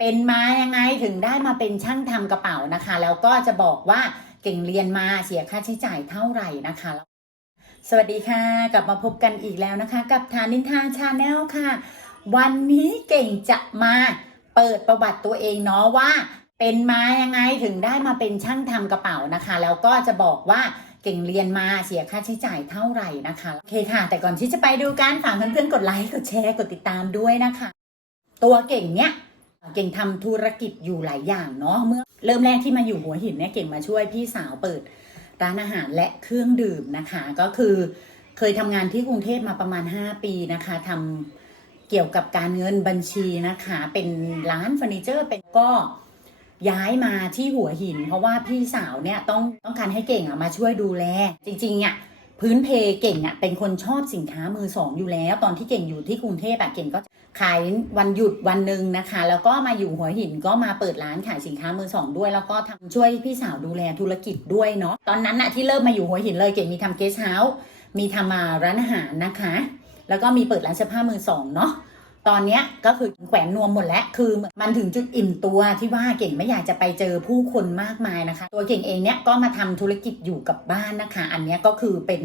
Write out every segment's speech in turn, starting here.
เป็นมายังไงถึงได้มาเป็นช่างทำกระเป๋านะคะ แล้วก็จะบอกว่าเก่งเรียนมาเสียค่าใช้จ่ายเท่าไหร่นะคะ สวัสดีค่ะ กลับมาพบกันอีกแล้วนะคะ กับทานินทาชาแนลค่ะ วันนี้เก่งจะมาเปิดประวัติตัวเองเนาะว่า เป็นมายังไงถึงได้มาเป็นช่างทำกระเป๋านะคะ แล้วก็จะบอกว่าเก่งเรียนมาเสียค่าใช้จ่ายเท่าไหร่นะคะโอเคค่ะ แต่ก่อนที่จะไปดูกันฝากเพื่อนๆกดไลค์กดแชร์กดติดตามด้วยนะคะ ตัวเก่งเนี้ย เก่งทำธุรกิจอยู่หลายอย่างเนาะเมื่อเริ่มแรกที่มาอยู่หัวหินเนี่ยเก่งมาช่วยพี่สาวเปิดร้านอาหารและเครื่องดื่มนะคะ ก็คือเคยทำงานที่กรุงเทพมาประมาณ 5 ปีนะคะทำเกี่ยวกับการเงินบัญชีนะคะ เป็นร้านเฟอร์นิเจอร์เป็นก็ย้ายมาที่หัวหิน เพราะว่าพี่สาวเนี่ยต้องต้องการให้เก่งอะมาช่วยดูแล จริงๆอะ พื้นเพเก่งอะเป็นคนชอบสินค้ามือสองอยู่แล้ว ตอนที่เก่งอยู่ที่กรุงเทพอะเก่งก็ขายวันหยุดวันหนึ่งนะคะ แล้วก็มาอยู่หัวหินก็มาเปิดร้านขายสินค้ามือสองด้วย แล้วก็ทำช่วยพี่สาวดูแลธุรกิจด้วยเนาะตอนนั้นอะที่เริ่มมาอยู่หัวหินเลยเก่งมีทำเกสเฮาส์มีทำมาร้านอาหารนะคะ แล้วก็มีเปิดร้านเสื้อผ้ามือสองเนาะ ตอนนี้ก็คือแขวนนวมหมดแล้ว คือมันถึงจุดอิ่มตัวที่ว่าเก่งไม่อยากจะไปเจอผู้คนมากมายนะคะ ตัวเก่งเองเนี้ยก็มาทำธุรกิจอยู่กับบ้านนะคะ อันนี้ก็คือเป็น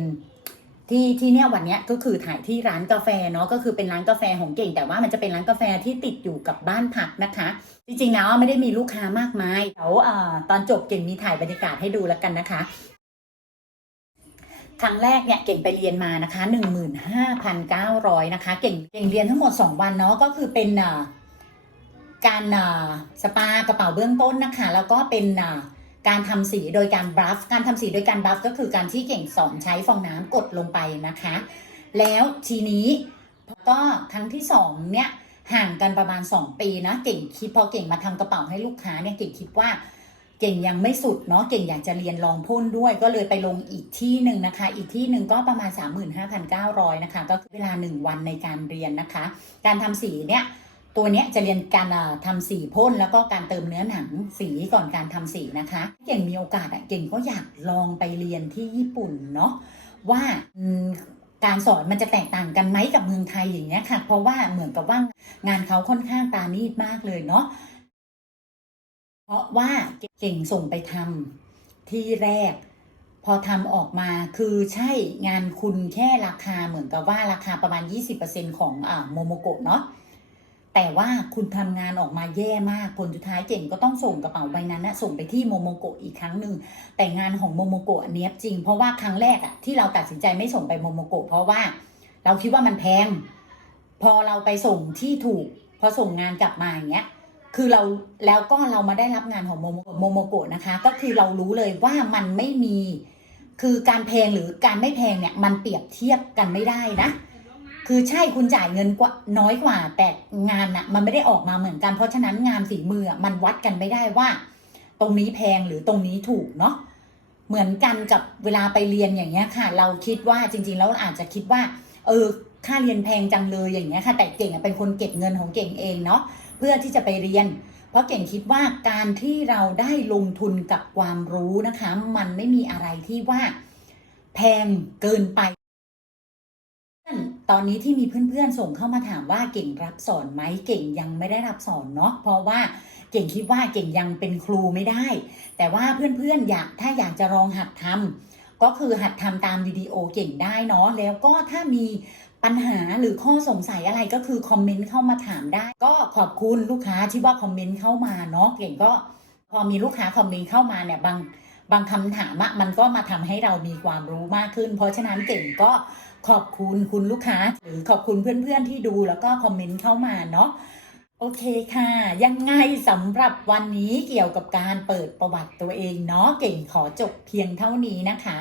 ที่ที่เนี่ยวันเนี้ยก็คือถ่ายที่ร้านกาแฟเนาะก็คือเป็นร้านกาแฟของเก่ง แต่ว่ามันจะเป็นร้านกาแฟที่ติดอยู่กับบ้านพักนะคะ จริงๆแล้วไม่ได้มีลูกค้ามากมายเดี๋ยวตอนจบเก่งมีถ่ายบรรยากาศให้ดูแล้วกันนะคะ ครั้งแรกเนี่ยเก่งไปเรียนมานะคะ 15,900 นะคะ เก่งเก่งเรียนทั้งหมด 2 วันเนาะก็คือเป็นอ่าการอ่าสปากระเป๋าเบื้องต้นนะคะ แล้วก็เป็นอ่าการทำสีโดยการบลัฟการทำสีโดยการบลัฟก็คือการที่เก่งสอนใช้ฟองน้ำกดลงไปนะคะ แล้วทีนี้ก็ครั้งที่สองเนี่ยห่างกันประมาณ 2 ปีนะเก่งคิดพอเก่งมาทำกระเป๋าให้ลูกค้าเนี่ยเก่งคิดว่า เก่งยังไม่สุดเนาะเก่งอยากจะเรียนลองพ่นด้วย ก็เลยไปลงอีกที่หนึ่งนะคะ อีกที่หนึ่งก็ประมาณ 35,900นะคะก็คือเวลา 1 วันในการเรียนนะคะ การทำสีเนี่ยตัวเนี้ยจะเรียนการอ่าทำสีพ่นแล้วก็การเติมเนื้อหนังสีก่อนการทำสีนะคะ เก่งมีโอกาสอะเก่งก็อยากลองไปเรียนที่ญี่ปุ่นเนาะว่าการสอนมันจะแตกต่างกันไหมกับเมืองไทยอย่างเงี้ยค่ะ เพราะว่าเหมือนกับว่างานเขาค่อนข้างปราณีตมากเลยเนาะ ราะว่าเก่งส่งไปทำที่แรก พอทำออกมาคือใช่งานคุณแค่ราคาเหมือนกับว่าราคาประมาณ 20%ของอ่าโมโมโกะเนาะแต่ว่าคุณทำงานออกมาแย่มากผลสุดท้ายเก่งก็ต้องส่งกระเป๋าใบนั้นนะส่งไปที่โมโมโกะอีกครั้งหนึ่งแต่งานของโมโมโกะเนี้ยจริง เพราะว่าครั้งแรกอะที่เราตัดสินใจไม่ส่งไปโมโมโกะเพราะว่าเราคิดว่ามันแพง พอเราไปส่งที่ถูก พอส่งงานกลับมาอย่างเงี้ย คือเราแล้วก็เรามาได้รับงานของโมโมโมโมโกะนะคะ ก็คือเรารู้เลยว่ามันไม่มี คือการแพงหรือการไม่แพงเนี่ยมันเปรียบเทียบกันไม่ได้นะ คือใช่คุณจ่ายเงินกว่าน้อยกว่า แต่งานน่ะมันไม่ได้ออกมาเหมือนกัน เพราะฉะนั้นงานฝีมืออะมันวัดกันไม่ได้ว่า ตรงนี้แพงหรือตรงนี้ถูกเนาะเหมือนกันกับเวลาไปเรียนอย่างเงี้ยค่ะ เราคิดว่าจริง ๆ แล้วอาจจะคิดว่า เออ ค่าเรียนแพงจังเลยอย่างเงี้ยค่ะ แต่เก่งเป็นคนเก็บเงินของเก่งเองเนาะเพื่อที่จะไปเรียน เพราะเก่งคิดว่าการที่เราได้ลงทุนกับความรู้นะคะ มันไม่มีอะไรที่ว่าแพงเกินไปตอนนี้ที่มีเพื่อนๆส่งเข้ามาถามว่าเก่งรับสอนไหมเก่งยังไม่ได้รับสอนเนาะเพราะว่าเก่งคิดว่าเก่งยังเป็นครูไม่ได้ แต่ว่าเพื่อนๆอยากถ้าอยากจะลองหัดทำ ก็คือหัดทำตามวิดีโอเก่งได้เนาะแล้วก็ถ้ามีปัญหาหรือข้อสงสัยอะไรก็คือคอมเมนต์เข้ามาถามได้ ก็ขอบคุณลูกค้าที่ว่าคอมเมนต์เข้ามาเนาะเก่งก็พอมีลูกค้าคอมเมนต์เข้ามาเนี่ยบางบางคำถามอะมันก็มาทำให้เรามีความรู้มากขึ้น เพราะฉะนั้นเก่งก็ขอบคุณคุณลูกค้า หรือขอบคุณเพื่อนๆที่ดูแล้วก็คอมเมนต์เข้ามาเนาะ โอเคค่ะ ยังไงสำหรับวันนี้เกี่ยวกับการเปิดประวัติตัวเองเนาะเก่งขอจบเพียงเท่านี้นะคะ